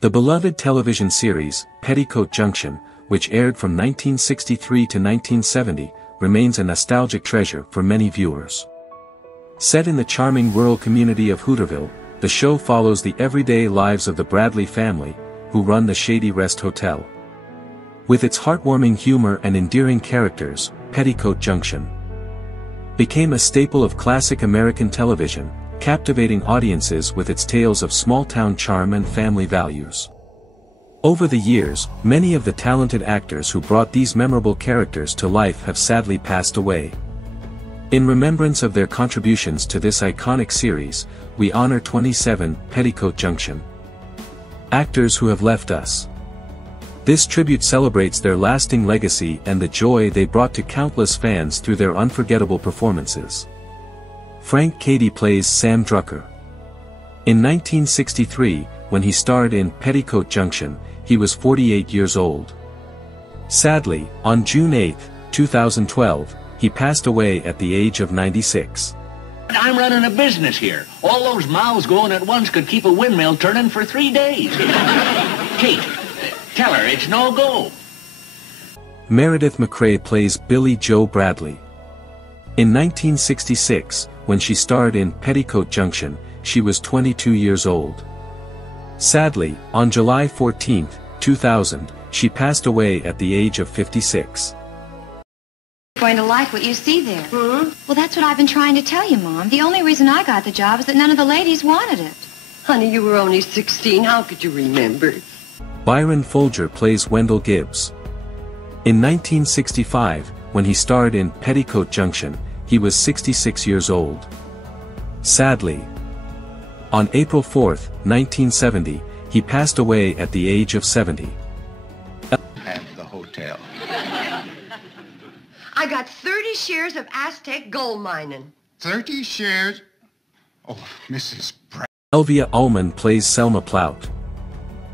The beloved television series, Petticoat Junction, which aired from 1963 to 1970, remains a nostalgic treasure for many viewers. Set in the charming rural community of Hooterville, the show follows the everyday lives of the Bradley family, who run the Shady Rest Hotel. With its heartwarming humor and endearing characters, Petticoat Junction became a staple of classic American television, captivating audiences with its tales of small-town charm and family values. Over the years, many of the talented actors who brought these memorable characters to life have sadly passed away. In remembrance of their contributions to this iconic series, we honor 27 Petticoat Junction actors who have left us. This tribute celebrates their lasting legacy and the joy they brought to countless fans through their unforgettable performances. Frank Cady plays Sam Drucker. In 1963, when he starred in Petticoat Junction, he was 48 years old. Sadly, on June 8, 2012, he passed away at the age of 96. I'm running a business here. All those mouths going at once could keep a windmill turning for 3 days. Kate, tell her it's no go. Meredith McCrae plays Billy Joe Bradley. In 1966, when she starred in Petticoat Junction, she was 22 years old. Sadly, on July 14, 2000, she passed away at the age of 56. You're going to like what you see there. Well, that's what I've been trying to tell you, Mom. The only reason I got the job is that none of the ladies wanted it. Honey, you were only 16. How could you remember? Byron Folger plays Wendell Gibbs. In 1965, when he starred in Petticoat Junction, he was 66 years old. Sadly, on April 4, 1970, he passed away at the age of 70. At the hotel. I got 30 shares of Aztec gold mining. 30 shares? Oh, Mrs. Pratt. Elvia Ullman plays Selma Plout.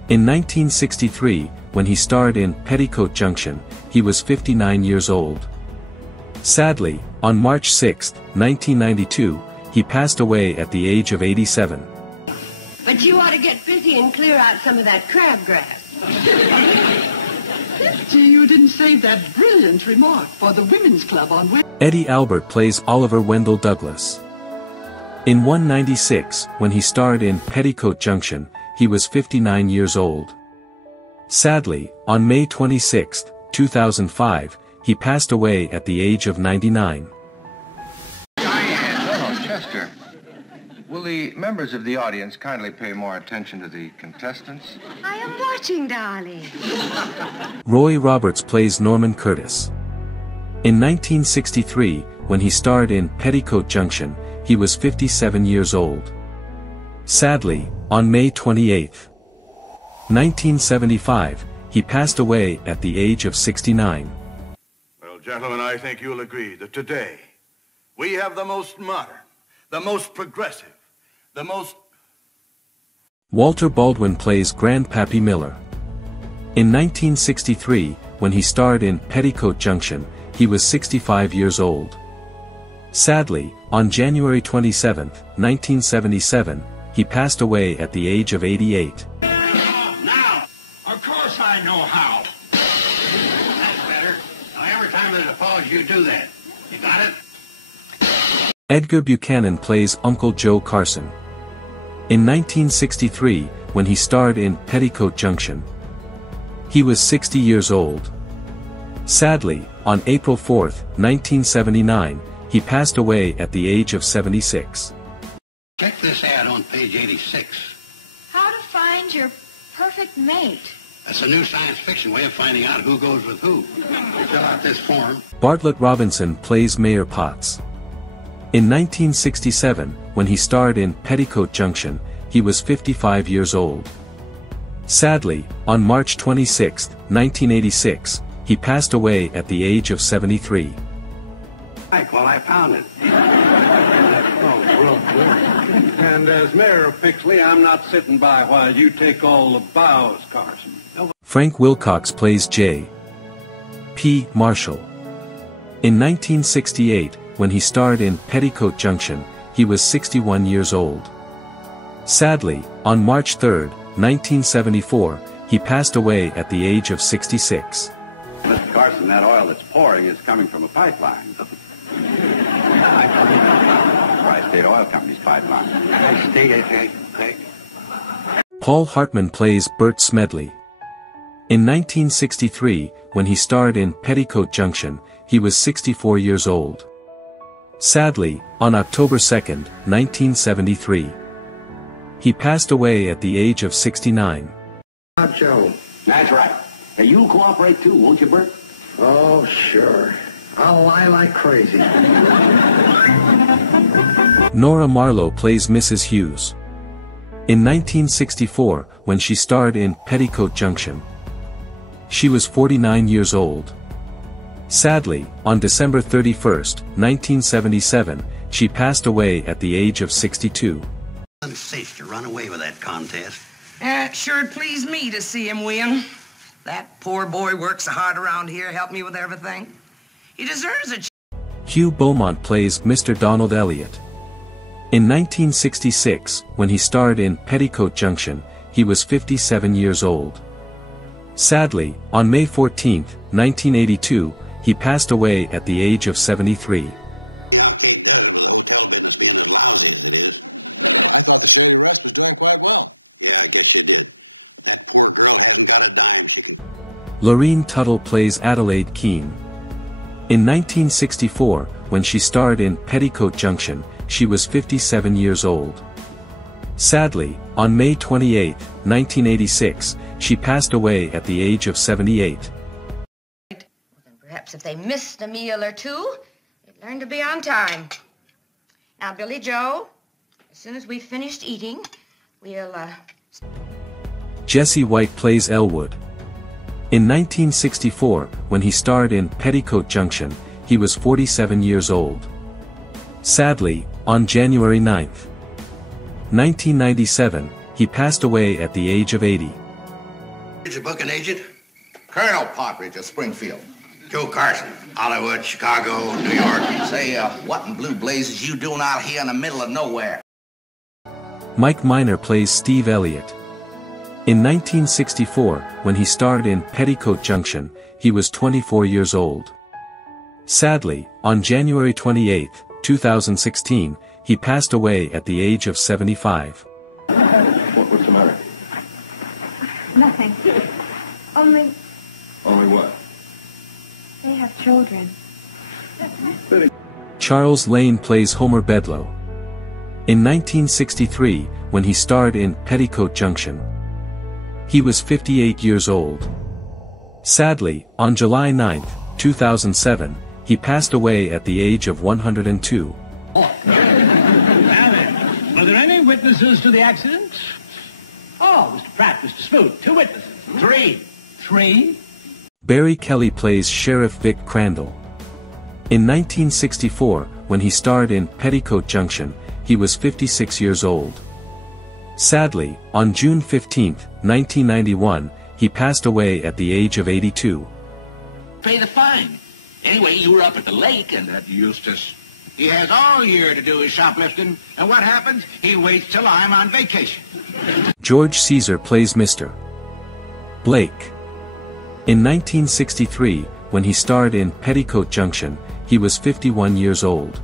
In 1963, when he starred in Petticoat Junction, he was 59 years old. Sadly, on March 6, 1992, he passed away at the age of 87. But you ought to get busy and clear out some of that crabgrass. Gee, you didn't save that brilliant remark for the Women's Club on Wednesday. Eddie Albert plays Oliver Wendell Douglas. In 1996, when he starred in Petticoat Junction, he was 59 years old. Sadly, on May 26, 2005, he passed away at the age of 99. Oh, Chester. Will the members of the audience kindly pay more attention to the contestants? I am watching, darling. Roy Roberts plays Norman Curtis. In 1963, when he starred in Petticoat Junction, he was 57 years old. Sadly, on May 28, 1975, he passed away at the age of 69. Well, gentlemen, I think you'll agree that today we have the most modern, the most progressive, the most... Walter Baldwin plays Grandpappy Miller. In 1963, when he starred in Petticoat Junction, he was 65 years old. Sadly, on January 27, 1977, he passed away at the age of 88. Now, of course I know how. That's better. Now, every time there's a pause, you do that. You got it? Edgar Buchanan plays Uncle Joe Carson. In 1963, when he starred in Petticoat Junction, he was 60 years old. Sadly, on April 4, 1979, he passed away at the age of 76. Check this ad on page 86. How to find your perfect mate. That's a new science fiction way of finding out who goes with who. Fill out this form. Bartlett Robinson plays Mayor Potts. In 1967, when he starred in Petticoat Junction, he was 55 years old. Sadly, on March 26, 1986, he passed away at the age of 73. Well, I found it. And as mayor of Pixley, I'm not sitting by while you take all the bows, Carson. Frank Wilcox plays J. P. Marshall. In 1968, when he starred in Petticoat Junction, he was 61 years old. Sadly, on March 3, 1974, he passed away at the age of 66. Mr. Carson, that oil that's pouring is coming from a pipeline. Tri-State Oil Company's pipeline. Paul Hartman plays Bert Smedley. In 1963, when he starred in Petticoat Junction, he was 64 years old. Sadly, on October 2, 1973, he passed away at the age of 69. Joe. That's right. Now, you'll cooperate too, won't you, Bert? Oh, sure. I'll lie like crazy. Nora Marlowe plays Mrs. Hughes. In 1964, when she starred in Petticoat Junction, she was 49 years old. Sadly, on December 31, 1977, she passed away at the age of 62. Unsafe to run away with that contest. Sure pleased me to see him win. That poor boy works so hard around here, helped me with everything. He deserves it. Hugh Beaumont plays Mr. Donald Elliott. In 1966, when he starred in Petticoat Junction, he was 57 years old. Sadly, on May 14, 1982, he passed away at the age of 73. Lorene Tuttle plays Adelaide Keene. In 1964, when she starred in Petticoat Junction, she was 57 years old. Sadly, on May 28, 1986, she passed away at the age of 78. Perhaps if they missed a meal or two, they'd learn to be on time. Now, Billy Joe, as soon as we've finished eating, we'll, Jesse White plays Elwood. In 1964, when he starred in Petticoat Junction, he was 47 years old. Sadly, on January 9, 1997, he passed away at the age of 80. Did you book an agent? Colonel Partridge of Springfield. Joe Carson, Hollywood, Chicago, New York. Say, what in blue blazes you doing out here in the middle of nowhere? Mike Miner plays Steve Elliott. In 1964, when he starred in Petticoat Junction, he was 24 years old. Sadly, on January 28, 2016, he passed away at the age of 75. What's the matter? Nothing. Only Only what? they have children. Charles Lane plays Homer Bedloe. In 1963, when he starred in Petticoat Junction, he was 58 years old. Sadly, on July 9, 2007, he passed away at the age of 102. Now then, were there any witnesses to the accident? Oh, Mr. Pratt, Mr. Smoot, 2 witnesses. 3. 3? Barry Kelly plays Sheriff Vic Crandall. In 1964, when he starred in Petticoat Junction, he was 56 years old. Sadly, on June 15, 1991, he passed away at the age of 82. Pay the fine. Anyway, you were up at the lake and... That Eustace. He has all year to do his shoplifting, and what happens? He waits till I'm on vacation. George Caesar plays Mr. Blake. In 1963, when he starred in Petticoat Junction, he was 51 years old.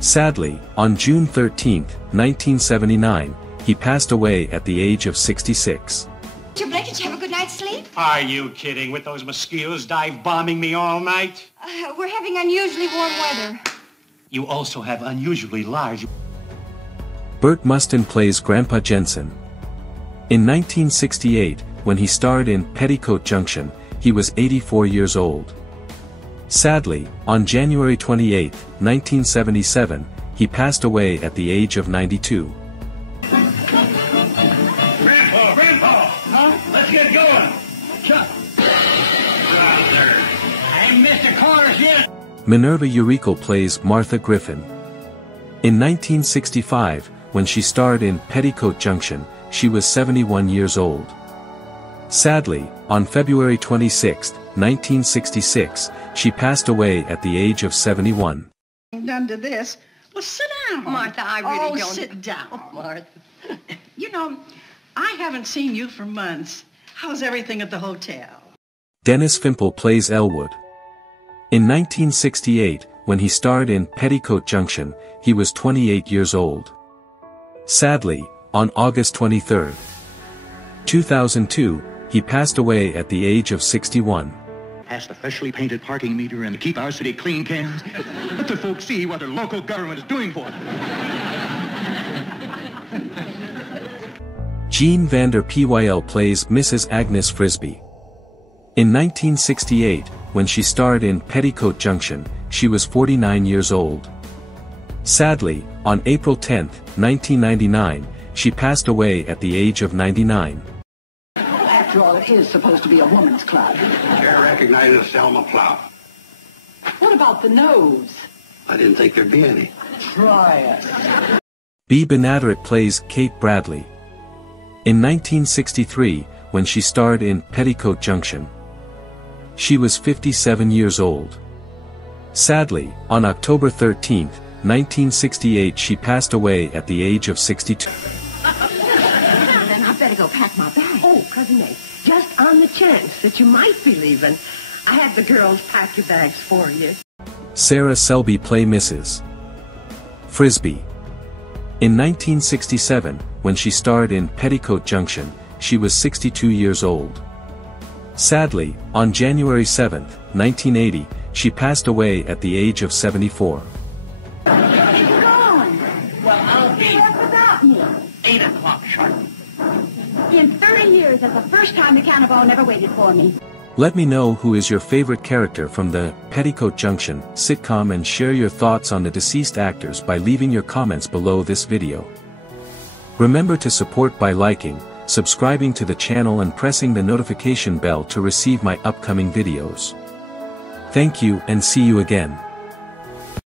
Sadly, on June 13, 1979, he passed away at the age of 66. Mr. Blake, did you have a good night's sleep? Are you kidding? With those mosquitoes dive bombing me all night? We're having unusually warm weather. You also have unusually large... Burt Mustin plays Grandpa Jensen. In 1968, when he starred in Petticoat Junction, he was 84 years old. Sadly, on January 28, 1977, he passed away at the age of 92. Grandpa! Huh? Let's get going. Chuck. I ain't missed a chorus yet. Minerva Eurekle plays Martha Griffin. In 1965, when she starred in Petticoat Junction, she was 71 years old. Sadly, on February 26, 1966, she passed away at the age of 71. Done to this. Well, sit down. Martha, I really don't... sit down. Martha. You know, I haven't seen you for months. How's everything at the hotel? Dennis Fimple plays Elwood. In 1968, when he starred in Petticoat Junction, he was 28 years old. Sadly, on August 23, 2002, he passed away at the age of 61. Pass the freshly painted parking meter and keep our city clean, cans. Let the folks see what their local government is doing for them. Jean Vander Pyl plays Mrs. Agnes Frisbee. In 1968, when she starred in Petticoat Junction, she was 49 years old. Sadly, on April 10, 1999, she passed away at the age of 99. After all, it is supposed to be a woman's club. Sure recognizes Selma Plow. What about the nose? I didn't think there'd be any. Try us. Bea Benaderet plays Kate Bradley. In 1963, when she starred in Petticoat Junction, she was 57 years old. Sadly, on October 13, 1968, she passed away at the age of 62. Then I better go pack my bag. Oh, Cousin Nate, just on the chance that you might be leaving, I had the girls pack your bags for you. Sarah Selby play Mrs. Frisbee. In 1967, when she starred in Petticoat Junction, she was 62 years old. Sadly, on January 7, 1980, she passed away at the age of 74. Well, I'll be... You forgot me. 8 o'clock sharp. In 30 years, that's the first time the cannibal never waited for me. Let me know who is your favorite character from the Petticoat Junction sitcom and share your thoughts on the deceased actors by leaving your comments below this video. Remember to support by liking, subscribing to the channel and pressing the notification bell to receive my upcoming videos. Thank you and see you again.